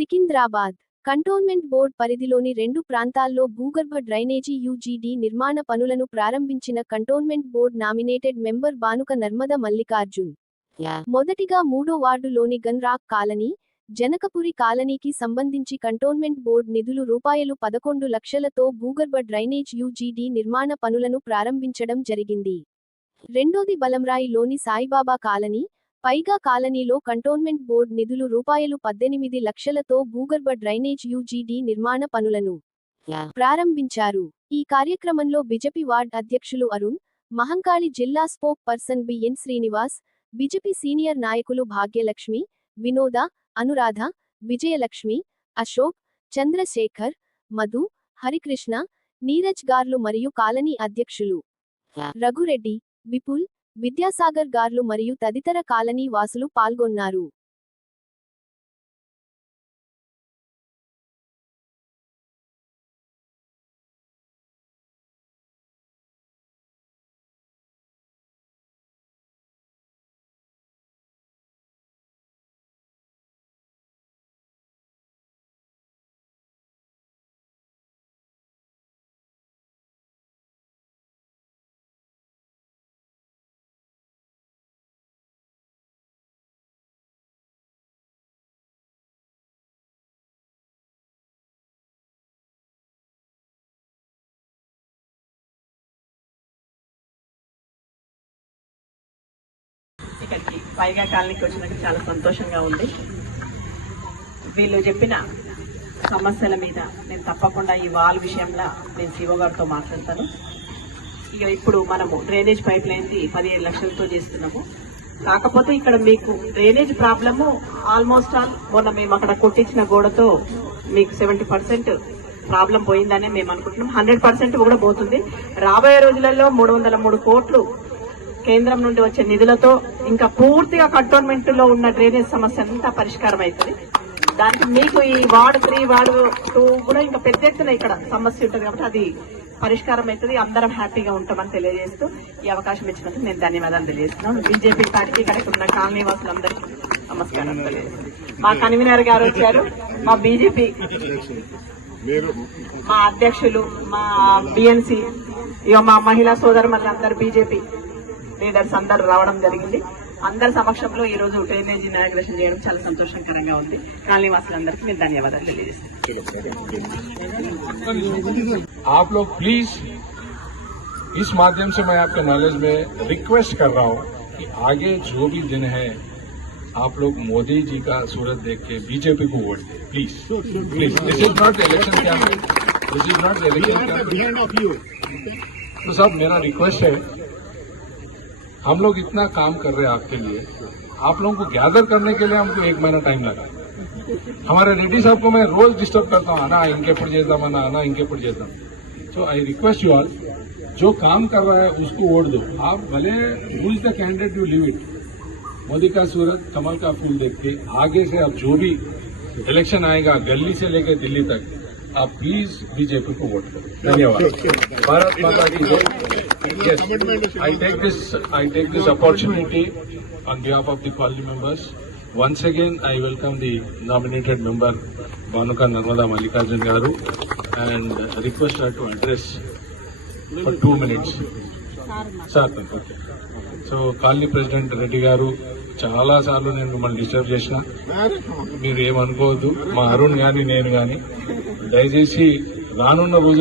Secunderabad cantonment board పరిధిలోని 2 ప్రాంతాల్లో భూగర్భ డ్రైనేజీ యూజీడీ నిర్మాణ పనులను ప్రారంభించిన cantonment board nominated member Banuka Narmada Mallikarjun. మొదటిగా 3వ వార్డులోని గన్ రాక్ కాలనీ, జనకపురి కాలనీకి సంబంధించి కంటోన్మెంట్ బోర్డ్ నిధులు ₹11 లక్షలతో భూగర్భ డ్రైనేజ్ యూజీడీ నిర్మాణ పనులను ప్రారంభించడం జరిగింది. రెండోది బలంరాయిలోని సాయిబాబా కాలనీ, పైగా కాలనీలో కంటోన్మెంట్ బోర్డ్ నిధులు ₹18 లక్షలతో భూగర్భ డ్రైనేజ్ యూజీడీ నిర్మాణ పనులను ప్రారంభించారు. ఈ కార్యక్రమంలో బీజేపీ వార్డ్ అధ్యక్షులు అరుణ్, మహంకాళి జిల్లా spokesperson B N Srinivas, BJP senior నాయకులు భాగ్యలక్ష్మి, వినోద, అనురాధ, విజయలక్ష్మి, అశోక్, చంద్రశేఖర్, మధు, హరికృష్ణ, నీరజ్ గార్లు మరియు కాలనీ అధ్యక్షులు రఘురెడ్డి, విపుల్, విద్యాసాగర్ గార్లు మరియు తదితర కాలనీ వాసులు పాల్గొన్నారు. ఇక్కడికి పైగా కాలనీకి వచ్చినట్టు చాలా సంతోషంగా ఉంది. వీళ్ళు చెప్పిన సమస్యల మీద నేను తప్పకుండా ఈ వాల్ విషయంలో నేను సిఓ గారితో మాట్లాడతాను. ఇక ఇప్పుడు మనము డ్రైనేజ్ పైప్ లైన్ది 17 లక్షలతో చేస్తున్నాము. కాకపోతే ఇక్కడ మీకు డ్రైనేజ్ ప్రాబ్లము ఆల్మోస్ట్ ఆల్ మొన్న మేము అక్కడ కొట్టించిన గోడతో మీకు 70% ప్రాబ్లం పోయిందనే మేము అనుకుంటున్నాం. 100% కూడా పోతుంది. రాబోయే రోజులలో 303 కోట్లు కేంద్రం నుండి వచ్చే నిధులతో ఇంకా పూర్తిగా కంటోన్మెంట్ లో ఉన్న డ్రైనేజ్ సమస్య అంతా పరిష్కారం అవుతుంది. దానికి మీకు ఈ వార్డు 3, వార్డు 2 కూడా ఇంకా పెద్ద ఎత్తున ఇక్కడ సమస్య ఉంటుంది కాబట్టి అది పరిష్కారం అవుతుంది. అందరం హ్యాపీగా ఉంటామని తెలియజేస్తూ ఈ అవకాశం ఇచ్చినందుకు నేను ధన్యవాదాలు తెలియజేస్తున్నాను. బీజేపీ పార్టీకి ఇక్కడ ఉన్న కాలనీ వాసులందరికీ నమస్కారం తెలియజేస్తున్నాను. మా కన్వీనర్ గారు వచ్చారు, మా బీజేపీ మా అధ్యక్షులు, మా బిఎన్సి, ఇక మా మహిళా సోదరులందరూ బీజేపీ లీడర్స్ అందరూ రావడం జరిగింది. అందరి సమక్షంలో ఈ రోజు డ్రైనేజ్ ఇనాగ్రేషన్ చేయడం చాలా సంతోషకరంగా ఉంది. కాలనీ వాసులందరికీ నేను ధన్యవాదాలు తెలియజేస్తాను. आप लोग प्लीज इस माध्यम से मैं आपके नॉलेज में रिक्वेस्ट कर रहा हूं कि आगे जो भी दिन है आप लोग मोदी जी का सूरत देख के बीजेपी को वोट दें, please please. This is not election campaign, this is not election campaign. तो साहब मेरा रिक्वेस्ट है, हम लोग इतना काम कर रहे हैं आपके लिए, आप लोगों को गैदर करने के लिए हमको 1 महीना टाइम लगा. हमारे रेड्डी साहब को मैं रोज डिस्टर्ब करता हूँ, आना इनके पुट చేద్దాం, आना इनके पुट చేద్దాం. सो आई रिक्वेस्ट यू ऑल, जो काम कर रहा है उसको वोट दो. आप भले who is the candidate you leave it. Modi का सूरत कमल का फूल देख के आगे से अब जो भी इलेक्शन आएगा गली से लेकर दिल्ली तक आप प्लीज बीजेपी को वोट करो. धन्यवाद. भारत माता की जय. Yes, I take this opportunity on behalf of the colony members. Once again, I welcome the nominated member Banuka Narmada Mallikarjun Garu and request her to address for 2 minutes. Sir, okay. So, colony president Reddy Garu, చాలా సార్లు నేను మిమ్మల్ని disturb చేసిన, మీరు ఏమనుకోవద్దు. మా అరుణ్ గాని నేను గాని దయచేసి రానున్న రోజులు